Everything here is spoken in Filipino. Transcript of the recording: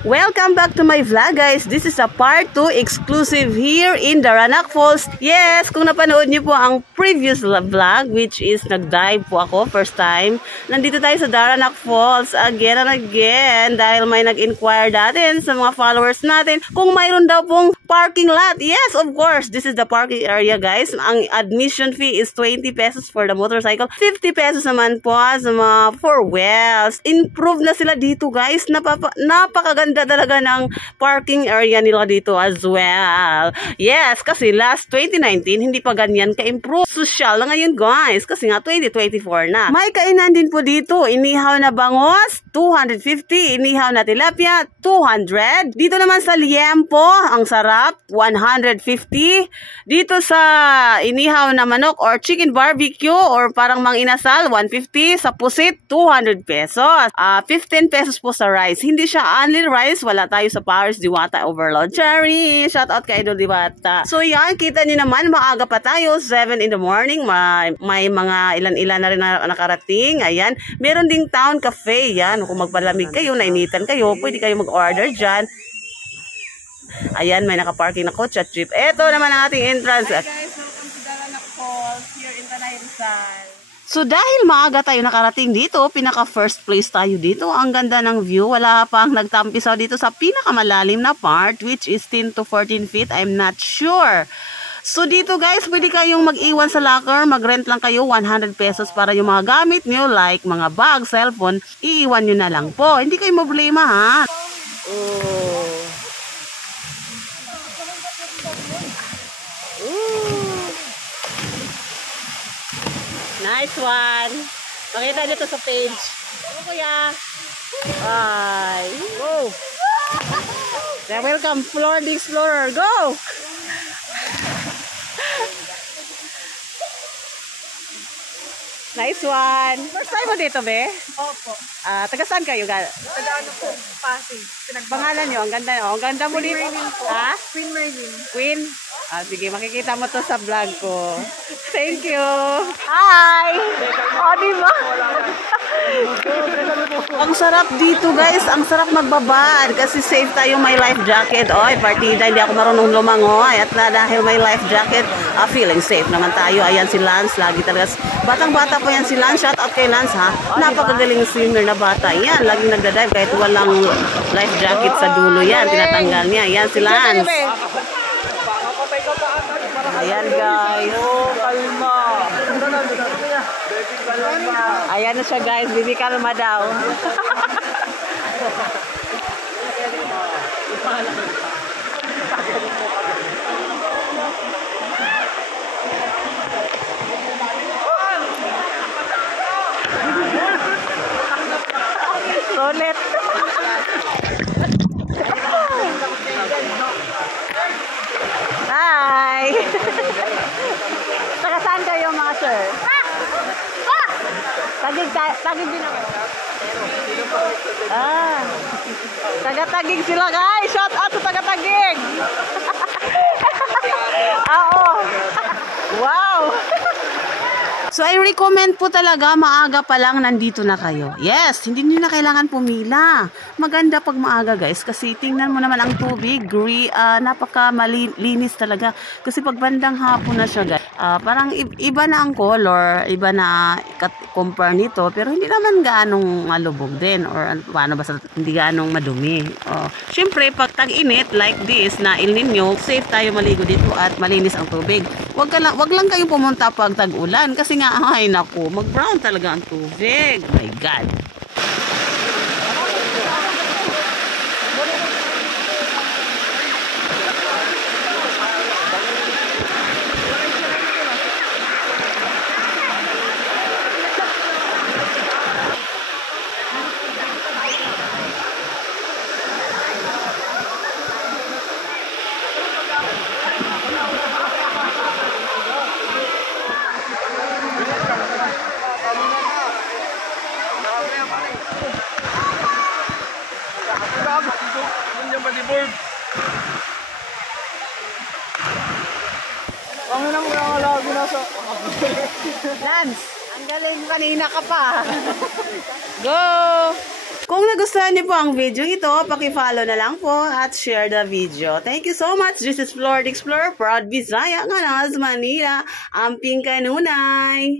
Welcome back to my vlog, guys. This is a part 2 exclusive here in Daranac Falls. Yes, kung napanood niyo po ang previous vlog, which is nag-dive po ako first time. Nandito tayo sa Daranac Falls again and again dahil may nag-inquire natin sa mga followers natin kung mayroon daw pong parking lot. Yes, of course. This is the parking area, guys. Ang admission fee is 20 pesos for the motorcycle. 50 pesos naman po sa mga four wheels. Improve na sila dito, guys. Napakaganda talaga ng parking area nila dito as well. Yes, kasi last 2019, hindi pa ganyan ka-improve. Social na ngayon, guys. Kasi nga 2024 na. May kainan din po dito. Inihaw na bangos, 250. Inihaw na tilapia, 200. Dito naman sa liempo, ang sarap, 150. Dito sa inihaw na manok or chicken barbecue or parang mang inasal, 150. Sa pusit, 200 pesos. 15 pesos po sa rice. Hindi siya only rice. Wala tayo sa Paris Diwata Overload. Cherry! Shout out kay Idol Diwata. So yan, kita niyo naman, maaga pa tayo, 7 in the morning. May mga ilan-ilan na rin na nakarating. Ayan. Meron ding town cafe. Yan. Kung magpalamig kayo, nainitan kayo, pwede kayo mag-order dyan. Ayan, may nakaparking na coach at jeep. Ito naman ang ating entrance. Hi guys, welcome to Daranac Falls here in Tanay Rizal. So dahil maaga tayo nakarating dito, pinaka first place tayo dito. Ang ganda ng view. Wala pang nagtampisaw dito sa pinakamalalim na part, which is 10 to 14 feet. I'm not sure. So dito guys, pwede kayong mag-iwan sa locker. Mag-rent lang kayo 100 pesos para yung mga gamit nyo like mga bag, cellphone, iiwan nyo na lang po. Hindi kayo problema ha. Oh. Nice one. Makita nyo to sa page. Ano kuya? Ay. Go. Welcome Floor the Explorer. Go. Nice one. First time mo dito, be? Opo. Taga saan kayo? Taga ano po? Pasig. Pangalan nyo? Ang ganda. Ang ganda mo dito. Ha? Queen Merlin. Queen? Sige, makikita mo to sa vlog ko. Thank you. Hi! Diba? Ang sarap dito, guys. Ang sarap magbabad. Kasi safe tayo, may life jacket. Oy, partida, hindi ako marunong lumangoy. At dahil may life jacket, feeling safe naman tayo. Ayan si Lance. Lagi talaga. Batang-bata po yan si Lance. Shout out kay Lance, ha? Napakagaling swimmer na bata. Yan, laging nagdadive kahit walang life jacket sa dulo yan. Tinatanggal niya. Yan si Lance. Ayan guys. Kalma. Ayan na siya guys. Bibi kalma daw. Solid. Hi! Taga saan kayo mga sir? Tagig din ako. Taga-tagig sila guys! Shout out sa taga-tagig! Oo! Wow! So I recommend po talaga maaga pa lang nandito na kayo. Yes, hindi niyo na kailangan pumila. Maganda pag maaga guys kasi tingnan mo naman ang tubig, napaka malinis talaga. Kasi pag bandang hapon na siya guys, parang iba na ang color, iba na compare nito, pero hindi naman gaanong malubog din or paano basta hindi gaanong madumi. Syempre pag tag-init like this na El Nino, safe tayo maligo dito at malinis ang tubig. Wag lang kayong pumunta pag tag-ulan kasi nga, ay naku, mag-brown talaga ang tubig. Oh my God. Lance, ang galing kanina ka pa. Go! Kung nagustuhan niyo po ang video ito, paki-follow na lang po at share the video. Thank you so much. This is Flor the Explorer, proud Bisaya nga nas Manila, amping kanunay.